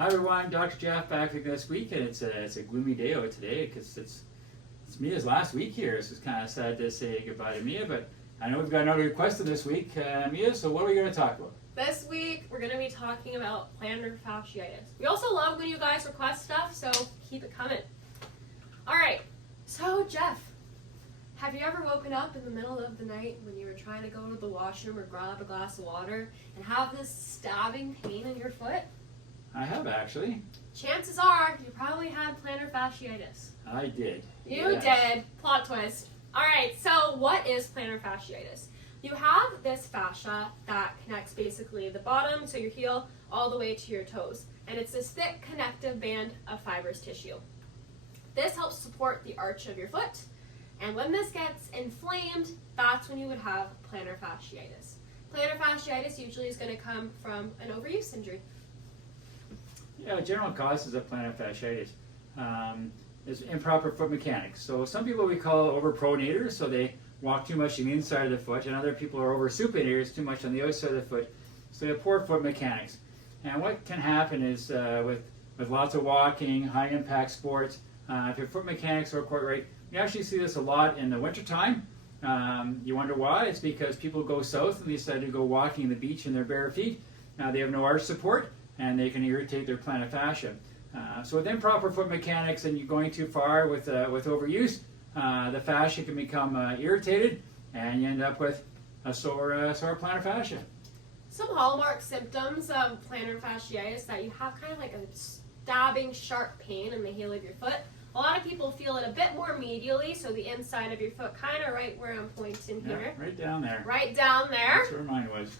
Hi everyone, Dr. Jeff back again this week, and it's a gloomy day out today because it's Mia's last week here, so it's kind of sad to say goodbye to Mia, but I know we've got another request this week, Mia, so what are we going to talk about? This week, we're going to be talking about plantar fasciitis. We also love when you guys request stuff, so keep it coming. Alright, so Jeff, have you ever woken up in the middle of the night when you were trying to go to the washroom or grab a glass of water and have this stabbing pain in your foot? I have actually. Chances are you probably had plantar fasciitis. I did. You did. Plot twist. Alright, so what is plantar fasciitis? You have this fascia that connects basically the bottom, so your heel, all the way to your toes. And it's this thick connective band of fibrous tissue. This helps support the arch of your foot. And when this gets inflamed, that's when you would have plantar fasciitis. Plantar fasciitis usually is going to come from an overuse injury. Yeah, general causes of plantar fasciitis is improper foot mechanics. So some people we call overpronators, so they walk too much on the inside of the foot, and other people are oversupinators, too much on the outside of the foot. So they have poor foot mechanics. And what can happen is with lots of walking, high impact sports, if your foot mechanics are quite right, you actually see this a lot in the wintertime. You wonder why? It's because people go south and they decide to go walking on the beach in their bare feet. They have no arch support, and they can irritate their plantar fascia. So with improper foot mechanics and you're going too far with overuse, the fascia can become irritated, and you end up with a sore plantar fascia. Some hallmark symptoms of plantar fasciitis that you have kind of like a stabbing, sharp pain in the heel of your foot. A lot of people feel it a bit more medially, so the inside of your foot, kind of right where I'm pointing here. Right down there. Right down there. That's where mine was.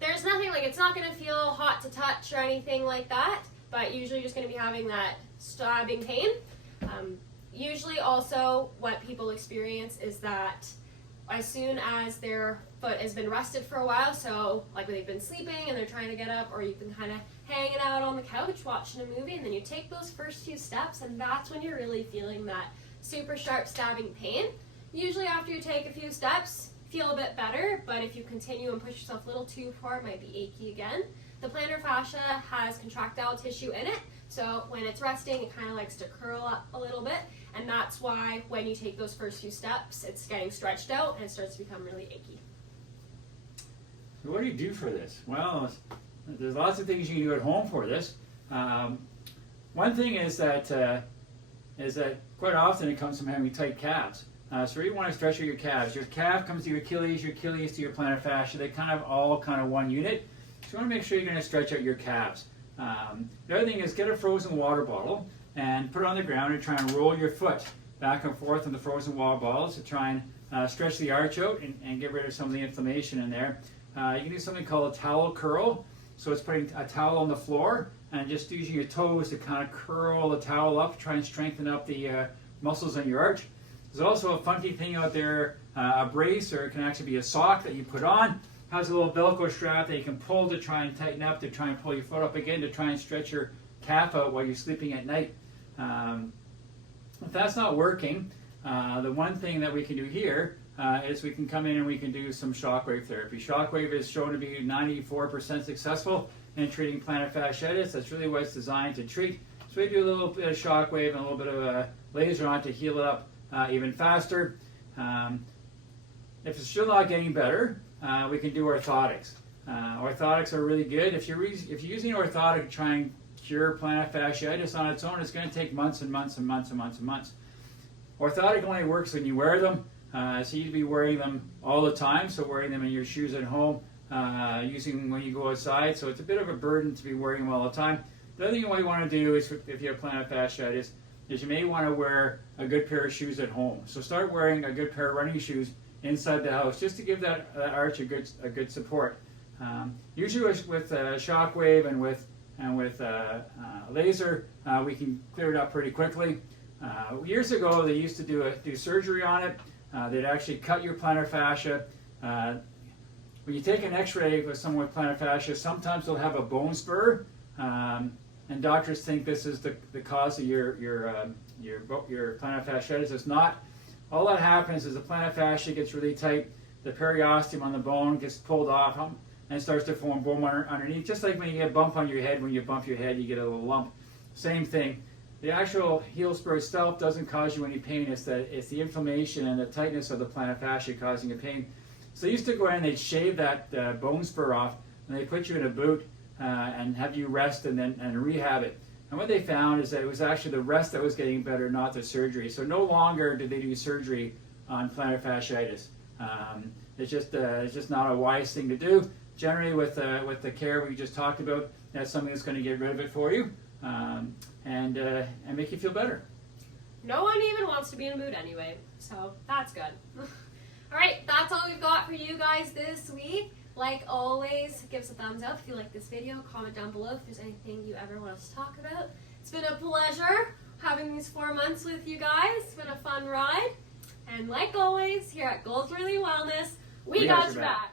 There's nothing like, it's not going to feel hot to touch or anything like that, but usually you're just going to be having that stabbing pain. Usually also what people experience is that as soon as their foot has been rested for a while, so like when they've been sleeping and they're trying to get up, or you've been kind of hanging out on the couch watching a movie, and then you take those first few steps, and that's when you're really feeling that super sharp stabbing pain. Usually after you take a few steps, feel a bit better, but if you continue and push yourself a little too far, it might be achy again. The plantar fascia has contractile tissue in it, so when it's resting, it kind of likes to curl up a little bit, and that's why when you take those first few steps, it's getting stretched out and it starts to become really achy. So what do you do for this? Well, there's lots of things you can do at home for this. One thing is that quite often it comes from having tight calves. So you want to stretch out your calves. Your calf comes to your Achilles to your plantar fascia. They kind of all one unit. So you want to make sure you're going to stretch out your calves. The other thing is get a frozen water bottle and put it on the ground and try and roll your foot back and forth on the frozen water bottles to try and stretch the arch out and get rid of some of the inflammation in there. You can do something called a towel curl. So it's putting a towel on the floor and just using your toes to kind of curl the towel up, try and strengthen up the muscles on your arch. There's also a funky thing out there, a brace, or it can actually be a sock that you put on. It has a little Velcro strap that you can pull to try and tighten up, to try and pull your foot up again, to try and stretch your calf out while you're sleeping at night. If that's not working, the one thing that we can do here is we can come in and we can do some shockwave therapy. Shockwave is shown to be 94% successful in treating plantar fasciitis. That's really what it's designed to treat. So we do a little bit of shockwave and a little bit of a laser on to heal it up even faster. If it's still not getting better, we can do orthotics. Orthotics are really good. If you're using orthotic to try and cure plantar fasciitis on its own, it's going to take months and months and months and months and months. Orthotic only works when you wear them. So you need to be wearing them all the time, so wearing them in your shoes at home, using them when you go outside, so it's a bit of a burden to be wearing them all the time. The other thing you might want to do is, if you have plantar fasciitis, is you may want to wear a good pair of shoes at home. So start wearing a good pair of running shoes inside the house, just to give that arch a good support. Usually with shockwave and with laser, we can clear it up pretty quickly. Years ago, they used to do surgery on it. They'd actually cut your plantar fascia. When you take an X-ray with someone with plantar fascia, sometimes they'll have a bone spur, and doctors think this is the cause of your plantar fasciitis. It's not. All that happens is the plantar fascia gets really tight, the periosteum on the bone gets pulled off. and it starts to form bone underneath, just like when you get a bump on your head. When you bump your head, you get a little lump. Same thing. The actual heel spur itself doesn't cause you any pain. It's the inflammation and the tightness of the plantar fascia causing the pain. So they used to go in and they'd shave that bone spur off, and they put you in a boot and have you rest and rehab it. And what they found is that it was actually the rest that was getting better, not the surgery. So no longer did they do surgery on plantar fasciitis. It's just not a wise thing to do. Generally, with the care we just talked about, that's something that's going to get rid of it for you and make you feel better. No one even wants to be in a mood anyway, so that's good. All right, that's all we've got for you guys this week. Like always, give us a thumbs up if you like this video. Comment down below if there's anything you ever want us to talk about. It's been a pleasure having these 4 months with you guys. It's been a fun ride. And like always, here at Goldsworthy Wellness, we got your back.